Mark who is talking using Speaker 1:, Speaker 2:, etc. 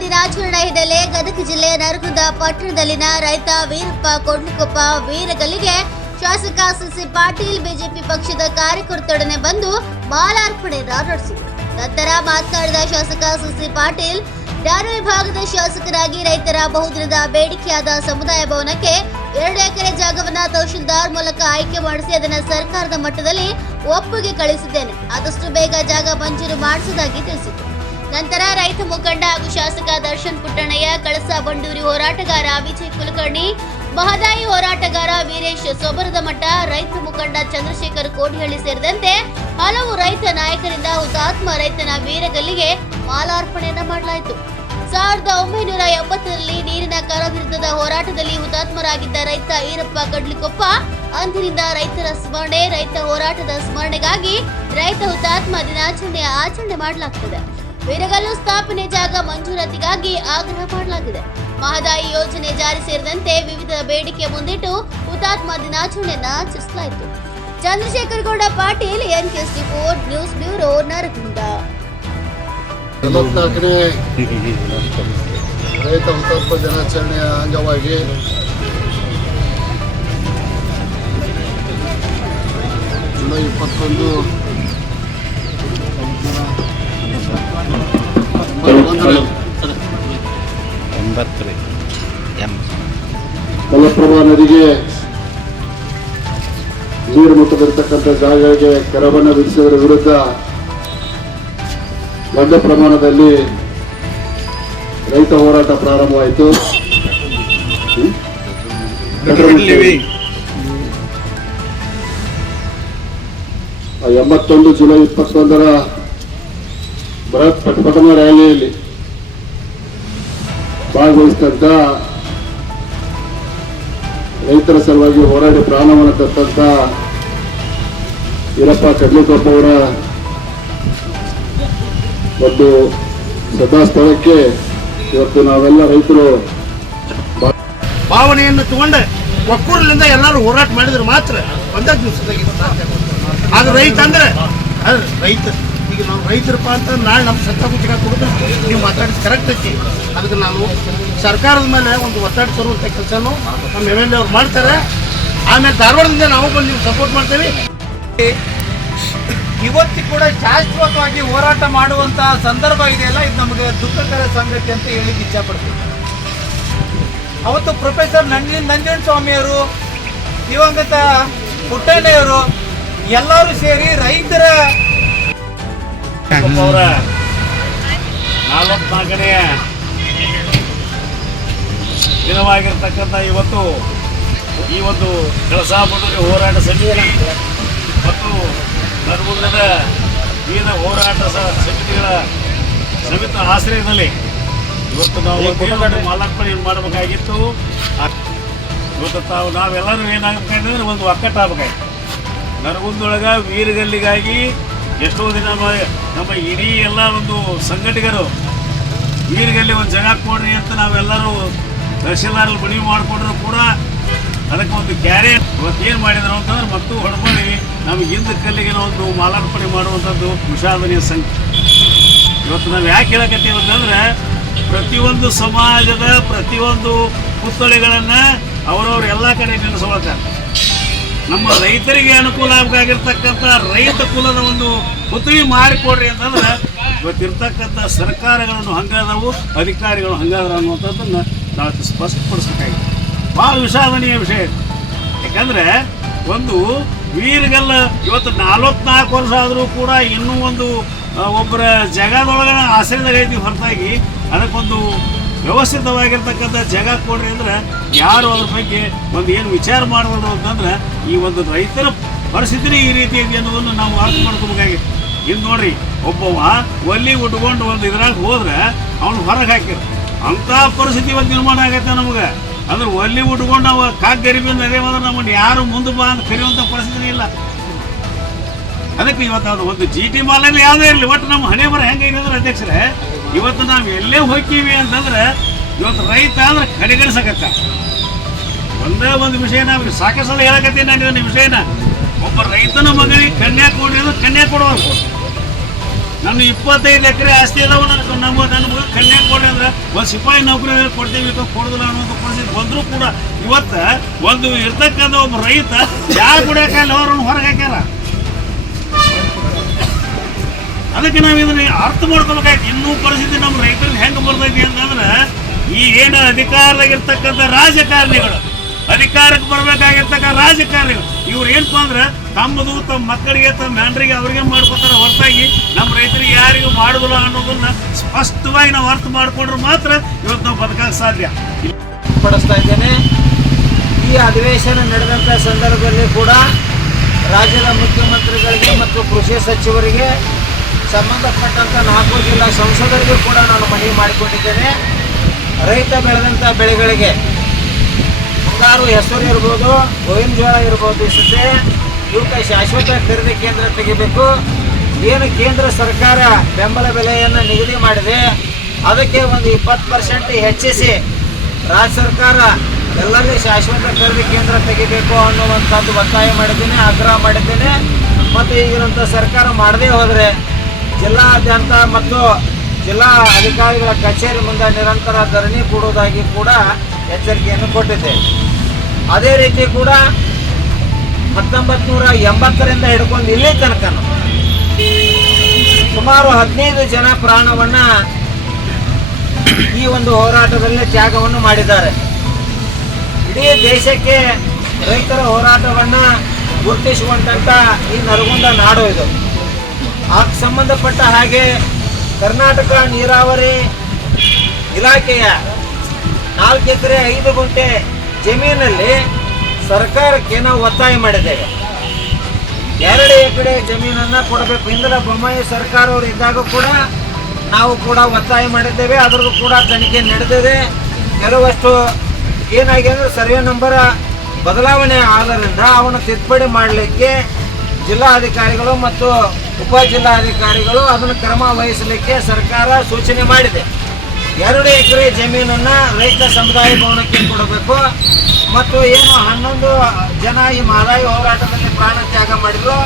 Speaker 1: ದಿನಾಚರಣೆ ಹಿನ್ನೆಲೆ ಗದಗ ಜಿಲ್ಲೆಯ ನರಗುಂದ ಪಟ್ಟಣದಲ್ಲಿನ ರೈತ ವೀರಪ್ಪ ಕೊಂಡ್ಲಕೊಪ್ಪ ವೀರಗಲ್ಲಿಗೆ ಶಾಸಕ ಸಿಸಿ ಪಾಟೀಲ್ ಬಿಜೆಪಿ ಪಕ್ಷದ ಕಾರ್ಯಕರ್ತರೊಡನೆ ಬಂದು ಮಾಲಾರ್ಪಣೆ ನಡೆಸಿದರು. ನಂತರ ಮಾತನಾಡಿದ ಶಾಸಕ ಸಿಸಿ ಪಾಟೀಲ್ ಜ್ಞಾನ ವಿಭಾಗದ ಶಾಸಕರಾಗಿ ರೈತರ ಬಹುದಿನದ ಬೇಡಿಕೆಯಾದ ಸಮುದಾಯ ಭವನಕ್ಕೆ ಎರಡು ಎಕರೆ ಜಾಗವನ್ನ ತಹಶೀಲ್ದಾರ್ ಮೂಲಕ ಆಯ್ಕೆ ಮಾಡಿಸಿ ಅದನ್ನ ಸರ್ಕಾರದ ಮಟ್ಟದಲ್ಲಿ ಒಪ್ಪಿಗೆ ಕಳಿಸಿದ್ದೇನೆ. ಆದಷ್ಟು ಬೇಗ ಜಾಗ ಮಂಜೂರು ಮಾಡಿಸುವುದಾಗಿ ತಿಳಿಸಿದರು. ನಂತರ ರೈತ ಮುಖಂಡ ಹಾಗೂ ಶಾಸಕ ದರ್ಶನ್ ಪುಟ್ಟಣಯ್ಯ, ಕಳಸಾ ಬಂಡೂರಿ ಹೋರಾಟಗಾರ ವಿಜಯ್ ಕುಲಕರ್ಣಿ, ಮಹದಾಯಿ ಹೋರಾಟಗಾರ ವೀರೇಶ್ ಸೊಬರದಮಠ, ರೈತ ಮುಖಂಡ ಚಂದ್ರಶೇಖರ್ ಕೋಡಿಹಳ್ಳಿ ಸೇರಿದಂತೆ ಹಲವು ರೈತ ನಾಯಕರಿಂದ ಹುತಾತ್ಮ ರೈತನ ವೀರಗಲ್ಲಿಗೆ ಮಾಲಾರ್ಪಣೆಯನ್ನು ಮಾಡಲಾಯಿತು. ಸಾವಿರದ ಒಂಬೈನೂರ ಎಂಬತ್ತರಲ್ಲಿ ನೀರಿನ ಕರ ವಿರುದ್ಧದ ಹೋರಾಟದಲ್ಲಿ ಹುತಾತ್ಮರಾಗಿದ್ದ ರೈತ ಈರಪ್ಪ ಕಡ್ಲಿಕೊಪ್ಪ, ಅಂದಿನಿಂದ ರೈತರ ಸ್ಮರಣೆ, ರೈತ ಹೋರಾಟದ ಸ್ಮರಣೆಗಾಗಿ ರೈತ ಹುತಾತ್ಮ ದಿನಾಚರಣೆ ಆಚರಣೆ ಮಾಡಲಾಗ್ತದೆ. ವೀರಗಲ್ಲು ಸ್ಥಾಪನೆ ಜಾಗ ಮಂಜೂರಾತಿಗಾಗಿ ಆಗ್ರಹ ಮಾಡಲಾಗಿದೆ. ಮಹದಾಯಿ ಯೋಜನೆ ಜಾರಿ ಸೇರಿದಂತೆ ವಿವಿಧ ಬೇಡಿಕೆ ಮುಂದಿಟ್ಟು ಹುತಾತ್ಮ ದಿನಾಚರಣೆಯನ್ನ ಆಚರಿಸಲಾಯಿತು. Chandrashekhar Gowda Patil NKST four news bureau, Naragund.
Speaker 2: ರೈತ ಹುತಾತ್ಮ ದಿನಾಚರಣೆಯ ಅಂಗವಾಗಿ ಮಲಪ್ರಭಾ ನದಿಗೆ ನೀರು ಮುಟ್ಟದಿರ್ತಕ್ಕಂಥ ಜಾಗಗಳಿಗೆ ಕೆರವನ್ನು ವಿಧಿಸಿದರ ವಿರುದ್ಧ ದೊಡ್ಡ ಪ್ರಮಾಣದಲ್ಲಿ ರೈತ ಹೋರಾಟ ಪ್ರಾರಂಭವಾಯಿತು. ಎಂಬತ್ತೊಂದು ಜುಲೈ ಇಪ್ಪತ್ತೊಂದರ ಬೃಹತ್ ಪ್ರತಿಭಟನಾ ರ್ಯಾಲಿಯಲ್ಲಿ ಭಾಗವಹಿಸಿದಂತ ರೈತರ ಸಲುವಾಗಿ ಹೋರಾಡಿ ಪ್ರಾಣವನ್ನು ತತ್ತಂತ ವೀರಪ್ಪ ಕಡ್ಲಿಕೊಪ್ಪ ಅವರ ಒಂದು ಸದಾ ಸ್ಥಳಕ್ಕೆ ಇವತ್ತು ನಾವೆಲ್ಲ ರೈತರು
Speaker 3: ಭಾವನೆಯನ್ನು ತಗೊಂಡೆ. ಒಕ್ಕೂರಲಿಂದ ಎಲ್ಲರೂ ಹೋರಾಟ ಮಾಡಿದ್ರೆ ಮಾತ್ರ ಒಂದೇ ದಿವಸದಾಗ ಅದು ರೈತ ಅಂದ್ರೆ ಅದು ರೈತ. ಈಗ ನಾವು ರೈತರಪ್ಪ ಅಂತ ನಾಳೆ ನಮ್ಮ ಸತ್ತ ಗುತ್ತಿಗೆ ಕೊಡೋದು ನೀವು ಮಾತಾಡಿದ ಕರೆಕ್ಟ್ ಐತಿ. ಅದಕ್ಕೆ ನಾವು ಸರ್ಕಾರದ ಮೇಲೆ ಒಂದು ಒತ್ತಡ ತರುವಂಥ ಕೆಲಸನೂ ನಮ್ಮ ಎಂ ಎಲ್ ಎ ಅವ್ರು ಮಾಡ್ತಾರೆ. ಆಮೇಲೆ ಧಾರವಾಡದಿಂದ ನಾವು ಬಂದು ನೀವು ಸಪೋರ್ಟ್ ಮಾಡ್ತೇವೆ.
Speaker 4: ಇವತ್ತು ಕೂಡ ಶಾಶ್ವತವಾಗಿ ಹೋರಾಟ ಮಾಡುವಂತಹ ಸಂದರ್ಭ ಇದೆಯಲ್ಲ, ಇದು ನಮಗೆ ದುಃಖಕರ ಸಂಗತಿ ಅಂತ ಹೇಳಿಕ್ಕೆ ಇಚ್ಛಪಡ್ತೀವಿ ಅವತ್ತು ಪ್ರೊಫೆಸರ್ ನಂಜನ್ ನಂಜನ ಸ್ವಾಮಿಯವರು ದಿವಂಗತ ಪುಟ್ಟಣ್ಣಯವರು ಎಲ್ಲರೂ ಸೇರಿ ರೈತರ
Speaker 3: ಅವರ ನಲವತ್ನಾಲ್ಕನೆಯ ದಿನವಾಗಿರ್ತಕ್ಕಂಥ ಇವತ್ತು ಈ ಒಂದು ಕೆಲಸ ಬಂದರೆ ಹೋರಾಟ ಸಮಿತಿ ಮತ್ತು ನರಗುಂದದ ವಿವಿಧ ಹೋರಾಟ ಸಮಿತಿಗಳ ಸಮಿತಿ ಆಶ್ರಯದಲ್ಲಿ ಇವತ್ತು ನಾವು ಮಾಲಾರ್ಪಣೆ ಮಾಡಬೇಕಾಗಿತ್ತು. ಇವತ್ತು ತಾವು ನಾವೆಲ್ಲರೂ ಏನಾಗಬೇಕಂದ್ರೆ ಒಂದು ಒಕ್ಕಟ್ಟಾಗಬೇಕಾಗಿತ್ತು ನರಗುಂದೊಳಗ ವೀರಗಲ್ಲಿಗಾಗಿ ಎಷ್ಟೋ ದಿನ ನಮ್ಮ ಇಡೀ ಎಲ್ಲ ಒಂದು ಸಂಘಟಕರು ವೀರಗಲ್ಲಿ ಒಂದು ಜಾಗ ಕೊಡ್ರಿ ಅಂತ ನಾವೆಲ್ಲರೂ ತಹಶೀಲ್ದಾರಲ್ಲಿ ಮನವಿ ಮಾಡಿಕೊಂಡ್ರು ಕೂಡ ಅದಕ್ಕೆ ಒಂದು ಕ್ಯಾರೆ. ಏನು ಮಾಡಿದ್ರು ಅಂತಂದ್ರೆ ಮತ್ತು ಹೊಡ್ಕೊಂಡು ನಮಗೆ ಹಿಂದ ಕಲ್ಲಿಗೆ ಒಂದು ಮಾಲಾರ್ಪಣೆ ಮಾಡುವಂಥದ್ದು ಕುಶಾಲನೆಯ ಸಂಘ. ಇವತ್ತು ನಾವು ಯಾಕೆ ಹೇಳಕತ್ತೀವಿ ಅಂತಂದ್ರೆ ಪ್ರತಿಯೊಂದು ಸಮಾಜದ ಪ್ರತಿಯೊಂದು ಪುತ್ಥಳಿಗಳನ್ನು ಅವರವ್ರ ಎಲ್ಲ ಕಡೆ ನಿಲ್ಲಿಸ್ಕೊಳ್ತಾರೆ ನಮ್ಮ ರೈತರಿಗೆ ಅನುಕೂಲ ಆಗಬೇಕಾಗಿರ್ತಕ್ಕಂಥ ರೈತ ಕುಲದ ಒಂದು ಪುತ್ರಿ ಮಾಡಿಕೊಡ್ರಿ ಅಂತಂದ್ರೆ ಇವತ್ತಿರ್ತಕ್ಕಂಥ ಸರ್ಕಾರಗಳನ್ನು ಹಂಗಾದವು, ಅಧಿಕಾರಿಗಳು ಹಂಗಾದ್ರ ಅನ್ನುವಂಥದ್ದನ್ನು ನಾವು ಸ್ಪಷ್ಟಪಡಿಸ್ಬೇಕಾಗಿದೆ. ಭಾಳ ವಿಷಾದನೀಯ ವಿಷಯ ಇದು. ಯಾಕಂದರೆ ಒಂದು ವೀರಗಲ್ಲ ಇವತ್ತು ನಲವತ್ನಾಲ್ಕು ವರ್ಷ ಆದರೂ ಕೂಡ ಇನ್ನೂ ಒಂದು ಒಬ್ಬರ ಜಗದೊಳಗಡೆ ಆಶ್ರಯದಾಗ ಐತಿ ಹೊರತಾಗಿ ಅದಕ್ಕೊಂದು ವ್ಯವಸ್ಥಿತವಾಗಿರ್ತಕ್ಕಂಥ ಜಾಗ ಕೊಡ್ರಿ ಅಂದ್ರೆ ಯಾರು ಅದ್ರ ಬಗ್ಗೆ ಒಂದು ಏನು ವಿಚಾರ ಮಾಡಬಾರ್ದು ಅಂತಂದ್ರೆ ಈ ಒಂದು ರೈತರ ಪರಿಸ್ಥಿತಿ ಈ ರೀತಿ ಇದೆ ಅನ್ನೋದನ್ನು ನಾವು ಅರ್ಥ ಮಾಡ್ಕೋಬೇಕಾಗಿತ್ತು ಇನ್ನು ನೋಡ್ರಿ ಒಬ್ಬವ ಒಲ್ಲಿ ಉಟ್ಕೊಂಡು ಒಂದು ಇದ್ರಾಗ ಹೋದ್ರೆ ಅವ್ನು ಹೊರಗೆ ಹಾಕಿರ ಅಂಥ ಪರಿಸ್ಥಿತಿ ಒಂದು ನಿರ್ಮಾಣ ಆಗೈತೆ ನಮ್ಗೆ. ಅಂದ್ರೆ ಒಲ್ಲಿ ಉಟ್ಕೊಂಡು ಅವ ಕಾಕ್ ಗರಿಬಿಂದ ಅದೇ ಮಾತ್ರ ನಮ್ಮನ್ನು ಯಾರು ಮುಂದೆ ಬಾ ಅಂತ ಕರೆಯುವಂಥ ಪರಿಸ್ಥಿತಿ ಇಲ್ಲ. ಅದಕ್ಕೆ ಇವತ್ತು ಅದು ಒಂದು ಜಿ ಟಿ ಮಾಲಲ್ಲಿ ಯಾವುದೇ ಇರಲಿ, ಒಟ್ಟು ನಮ್ಮ ಹಣೆ ಬರ ಹೆಂಗೆ ಅಂದ್ರೆ ಅಧ್ಯಕ್ಷರೇ? ಇವತ್ತು ನಾವು ಎಲ್ಲೇ ಹೋಗ್ತೀವಿ ಅಂತಂದ್ರೆ ಇವತ್ತು ರೈತ ಅಂದ್ರೆ ಕಡೆಗಣಿಸಕತ್ತ. ಒಂದೇ ಒಂದು ವಿಷಯ ನಾವು ಸಾಕಷ್ಟು ಹೇಳಕತ್ತೀನಿ ನಾನು ಇದನ್ನ ವಿಷಯನ. ಒಬ್ಬ ರೈತನ ಮಗನಿಗೆ ಕನ್ಯಾ ಅಂದ್ರೆ ಕನ್ಯಾ ಕೊಡಬೇಕು. ನನ್ನ ಇಪ್ಪತ್ತೈದು ಎಕರೆ ಆಸ್ತಿ ಇದಾವೆ ನನಗೆ ನಮ್ಮ ನನ್ನ ಮಗ ಕನ್ಯಾ ಕೊಡಿ ಅಂದ್ರೆ ಒಂದು ಸಿಪಾಯಿ ನೌಕರಿ ಕೊಡ್ತೀವಿ ಅಥವಾ ಕೊಡೋದಿಲ್ಲ ಅನ್ನೋದು ಪರಿಸ್ಥಿತಿ ಬಂದರೂ ಕೂಡ ಇವತ್ತು ಒಂದು ಇರ್ತಕ್ಕಂಥ ಒಬ್ಬ ರೈತ ಯಾರು ಕುಡಿಯೋಕಾಗಲ್ಲ ಅವ್ರನ್ನ ಹೊರಗೆ ಹಾಕ್ಯಾರ. ಅದಕ್ಕೆ ನಾವು ಇದನ್ನ ಅರ್ಥ ಮಾಡ್ಕೋಬೇಕಾಯ್ತು. ಇನ್ನೂ ಪರಿಸ್ಥಿತಿ ನಮ್ಮ ರೈತರಿಗೆ ಹೆಂಗೆ ಬರ್ತೈತಿ ಅಂತಂದ್ರೆ ಈ ಏನು ಅಧಿಕಾರದಾಗಿರ್ತಕ್ಕಂಥ ರಾಜಕಾರಣಿಗಳು, ಅಧಿಕಾರಕ್ಕೆ ಬರಬೇಕಾಗಿರ್ತಕ್ಕ ರಾಜಕಾರಣಿಗಳು, ಇವ್ರು ಏನಪ್ಪ ಅಂದ್ರೆ ತಮ್ಮದು, ತಮ್ಮ ಮಕ್ಕಳಿಗೆ, ತಮ್ಮ ಮ್ಯಾಂಡ್ರಿಗೆ ಅವ್ರಿಗೆ ಮಾಡ್ಕೊತಾರೆ ಹೊರತಾಗಿ ನಮ್ಮ ರೈತರಿಗೆ ಯಾರಿಗೂ ಮಾಡುದಿಲ್ಲ ಅನ್ನೋದನ್ನ ಸ್ಪಷ್ಟವಾಗಿ ನಾವು ಅರ್ಥ ಮಾಡ್ಕೊಂಡ್ರೆ ಮಾತ್ರ ಇವತ್ತು ನಾವು ಬದುಕಕ್ಕೆ ಸಾಧ್ಯ.
Speaker 4: ಪಡಿಸ್ತಾ ಇದ್ದೇನೆ. ಈ ಅಧಿವೇಶನ ನಡೆದಂಥ ಸಂದರ್ಭದಲ್ಲಿ ಕೂಡ ರಾಜ್ಯದ ಮುಖ್ಯಮಂತ್ರಿಗಳಿಗೆ ಮತ್ತು ಕೃಷಿ ಸಚಿವರಿಗೆ ಸಂಬಂಧಪಟ್ಟಂಥ ನಾಲ್ಕು ಜಿಲ್ಲಾ ಸಂಸದರಿಗೂ ಕೂಡ ನಾನು ಮನವಿ ಮಾಡಿಕೊಂಡಿದ್ದೇನೆ. ರೈತ ಬೆಳೆದಂಥ ಬೆಳೆಗಳಿಗೆ ಮುಂಗಾರು ಹೆಸರು ಇರ್ಬೋದು, ಗೋವಿನ ಜೋಳ ಇರ್ಬೋದು ಸತೆ ಇವಕ್ಕೆ ಶಾಶ್ವತ ಖರೀದಿ ಕೇಂದ್ರ ತೆಗಿಬೇಕು. ಏನು ಕೇಂದ್ರ ಸರ್ಕಾರ ಬೆಂಬಲ ಬೆಲೆಯನ್ನು ನಿಗದಿ ಮಾಡಿದೆ, ಅದಕ್ಕೆ ಒಂದು ಇಪ್ಪತ್ತು ಪರ್ಸೆಂಟ್ ಹೆಚ್ಚಿಸಿ ರಾಜ್ಯ ಸರ್ಕಾರ ಎಲ್ಲರಿಗೂ ಶಾಶ್ವತ ಖರೀದಿ ಕೇಂದ್ರ ತೆಗಿಬೇಕು ಅನ್ನುವಂಥದ್ದು ಒತ್ತಾಯ ಮಾಡಿದ್ದೇನೆ, ಆಗ್ರಹ ಮಾಡಿದ್ದೇನೆ. ಮತ್ತು ಈಗಿನಂಥ ಸರ್ಕಾರ ಮಾಡದೇ ಹೋದರೆ ಜಿಲ್ಲಾದ್ಯಂತ ಮತ್ತು ಜಿಲ್ಲಾ ಅಧಿಕಾರಿಗಳ ಕಚೇರಿ ಮುಂದೆ ನಿರಂತರ ಧರಣಿ ಕೂಡುವುದಾಗಿ ಕೂಡ ಎಚ್ಚರಿಕೆಯನ್ನು ಕೊಟ್ಟಿದೆ ಅದೇ ರೀತಿ ಕೂಡ ಹತ್ತೊಂಬತ್ತು ನೂರ ಎಂಬತ್ತರಿಂದ ಹಿಡ್ಕೊಂಡು ಇಲ್ಲಿ ತನಕ ಸುಮಾರು ಹದಿನೈದು ಜನ ಪ್ರಾಣವನ್ನ ಈ ಒಂದು ಹೋರಾಟದಲ್ಲಿ ತ್ಯಾಗವನ್ನು ಮಾಡಿದ್ದಾರೆ. ಇಡೀ ದೇಶಕ್ಕೆ ರೈತರ ಹೋರಾಟವನ್ನ ಗುರುತಿಸುವಂತ ಈ ನರಗುಂದ ನಾಡು ಇದು. ಅದಕ್ಕೆ ಸಂಬಂಧಪಟ್ಟ ಹಾಗೆ ಕರ್ನಾಟಕ ನೀರಾವರಿ ಇಲಾಖೆಯ ನಾಲ್ಕು ಎಕರೆ, ಐದು ಗುಂಟೆ ಜಮೀನಲ್ಲಿ ಸರ್ಕಾರಕ್ಕೆ ನಾವು ಒತ್ತಾಯ ಮಾಡಿದ್ದೇವೆ. ಎರಡು ಎಕರೆ ಜಮೀನನ್ನು ಕೊಡಬೇಕು. ಹಿಂದಿನ ಬೊಮ್ಮಾಯಿ ಸರ್ಕಾರವರು ಇದ್ದಾಗ ಕೂಡ ನಾವು ಕೂಡ ಒತ್ತಾಯ ಮಾಡಿದ್ದೇವೆ. ಅದ್ರದ್ದು ಕೂಡ ತನಿಖೆ ನಡೆದಿದೆ. ಕೆಲವಷ್ಟು ಏನಾಗಿದೆ ಅಂದರೆ ಸರ್ವೆ ನಂಬರ ಬದಲಾವಣೆ ಆದ್ದರಿಂದ ಅವನು ತಿದ್ದುಪಡಿ ಮಾಡಲಿಕ್ಕೆ ಜಿಲ್ಲಾಧಿಕಾರಿಗಳು ಮತ್ತು ಉಪ ಜಿಲ್ಲಾಧಿಕಾರಿಗಳು ಅದನ್ನು ಕ್ರಮ ವಹಿಸಲಿಕ್ಕೆ ಸರ್ಕಾರ ಸೂಚನೆ ಮಾಡಿದೆ. ಎರಡು ಎಕರೆ ಜಮೀನನ್ನ ರೈತ ಸಮುದಾಯ ಭವನಕ್ಕೆ ಕೊಡಬೇಕು. ಮತ್ತು ಏನು ಹನ್ನೊಂದು ಜನ ಈ ಮಹದಾಯಿ ಹೋರಾಟದಲ್ಲಿ ಪ್ರಾಣ ತ್ಯಾಗ ಮಾಡಿದ್ರು.